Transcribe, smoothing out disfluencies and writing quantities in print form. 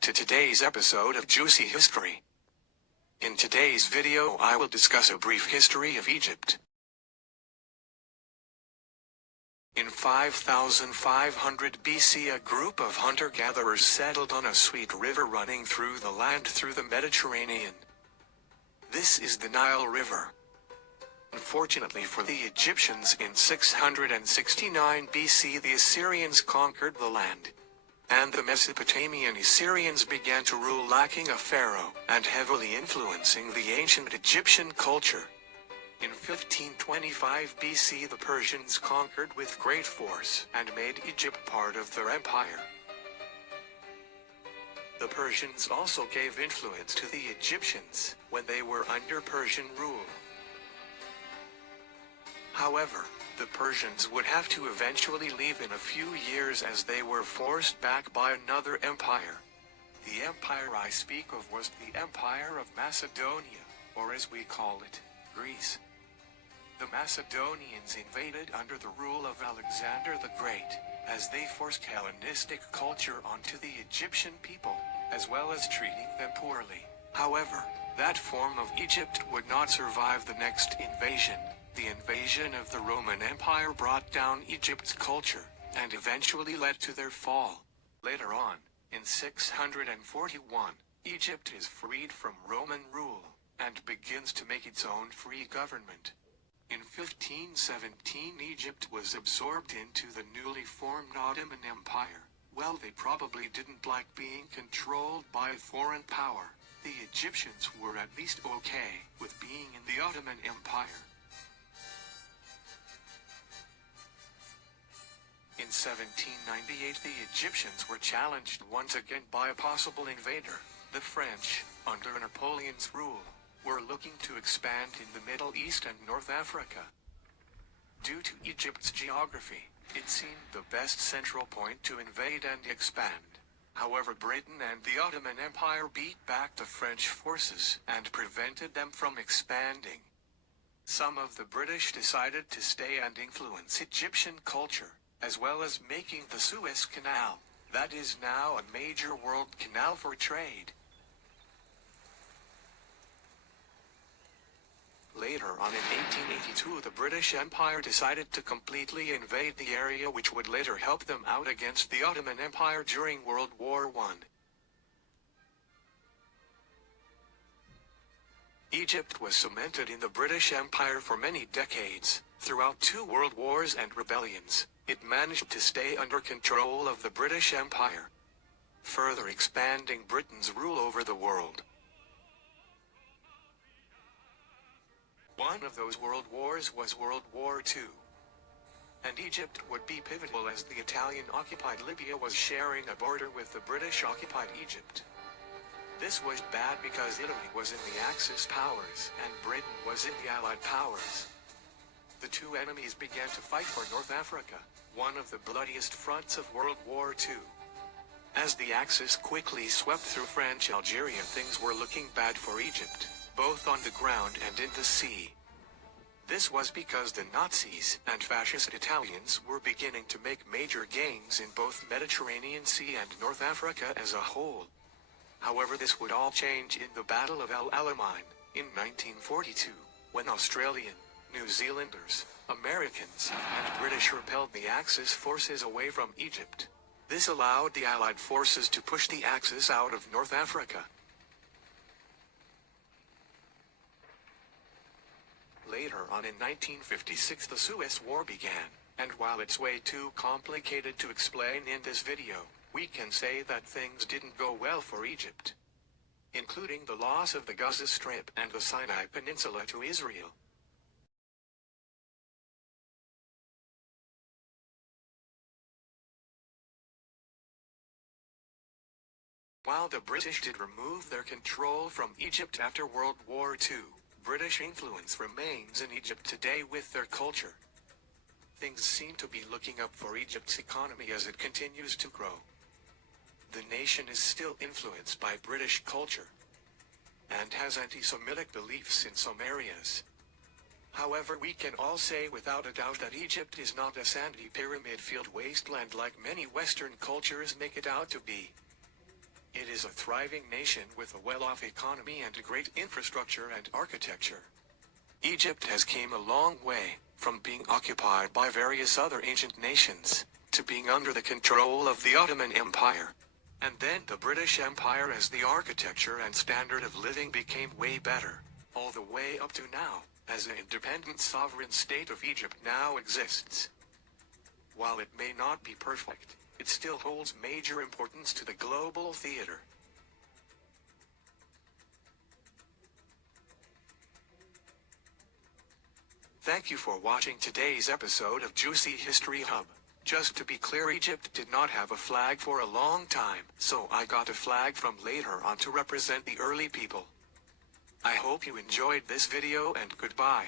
back to today's episode of Juicy History. In today's video I will discuss a brief history of Egypt. In 5500 BC, a group of hunter-gatherers settled on a sweet river running through the land through the Mediterranean. This is the Nile River. Unfortunately for the Egyptians, in 669 BC the Assyrians conquered the land, and the Mesopotamian Assyrians began to rule, lacking a pharaoh, and heavily influencing the ancient Egyptian culture. In 1525 BC the Persians conquered with great force and made Egypt part of their empire. The Persians also gave influence to the Egyptians when they were under Persian rule. However, the Persians would have to eventually leave in a few years as they were forced back by another empire. The empire I speak of was the Empire of Macedonia, or as we call it, Greece. The Macedonians invaded under the rule of Alexander the Great, as they forced Hellenistic culture onto the Egyptian people, as well as treating them poorly. However, that form of Egypt would not survive the next invasion. The invasion of the Roman Empire brought down Egypt's culture, and eventually led to their fall. Later on, in 641, Egypt is freed from Roman rule, and begins to make its own free government. In 1517 Egypt was absorbed into the newly formed Ottoman Empire. Well, they probably didn't like being controlled by a foreign power. The Egyptians were at least okay with being in the Ottoman Empire. In 1798 the Egyptians were challenged once again by a possible invader. The French, under Napoleon's rule, were looking to expand in the Middle East and North Africa. Due to Egypt's geography, it seemed the best central point to invade and expand. However, Britain and the Ottoman Empire beat back the French forces and prevented them from expanding. Some of the British decided to stay and influence Egyptian culture, as well as making the Suez Canal, that is now a major world canal for trade. Later on in 1882 the British Empire decided to completely invade the area, which would later help them out against the Ottoman Empire during World War I. Egypt was cemented in the British Empire for many decades. Throughout 2 world wars and rebellions, it managed to stay under control of the British Empire, further expanding Britain's rule over the world. One of those world wars was World War II, and Egypt would be pivotal as the Italian-occupied Libya was sharing a border with the British-occupied Egypt. This was bad because Italy was in the Axis powers and Britain was in the Allied powers. The two enemies began to fight for North Africa, one of the bloodiest fronts of World War II. As the Axis quickly swept through French Algeria, things were looking bad for Egypt, both on the ground and in the sea. This was because the Nazis and fascist Italians were beginning to make major gains in both Mediterranean Sea and North Africa as a whole. However, this would all change in the Battle of El Alamein, in 1942, when Australian, New Zealanders, Americans, and British repelled the Axis forces away from Egypt. This allowed the Allied forces to push the Axis out of North Africa. Later on in 1956 the Suez War began, and while it's way too complicated to explain in this video, we can say that things didn't go well for Egypt, including the loss of the Gaza Strip and the Sinai Peninsula to Israel. While the British did remove their control from Egypt after World War II, British influence remains in Egypt today with their culture. Things seem to be looking up for Egypt's economy as it continues to grow. The nation is still influenced by British culture, and has anti-Semitic beliefs in some areas. However, we can all say without a doubt that Egypt is not a sandy pyramid-filled wasteland like many Western cultures make it out to be. It is a thriving nation with a well-off economy and a great infrastructure and architecture. Egypt has came a long way, from being occupied by various other ancient nations, to being under the control of the Ottoman Empire. And then the British Empire as the architecture and standard of living became way better, all the way up to now, as an independent sovereign state of Egypt now exists. While it may not be perfect, it still holds major importance to the global theater. Thank you for watching today's episode of Juicy History Hub. Just to be clear, Egypt did not have a flag for a long time, so I got a flag from later on to represent the early people. I hope you enjoyed this video and goodbye.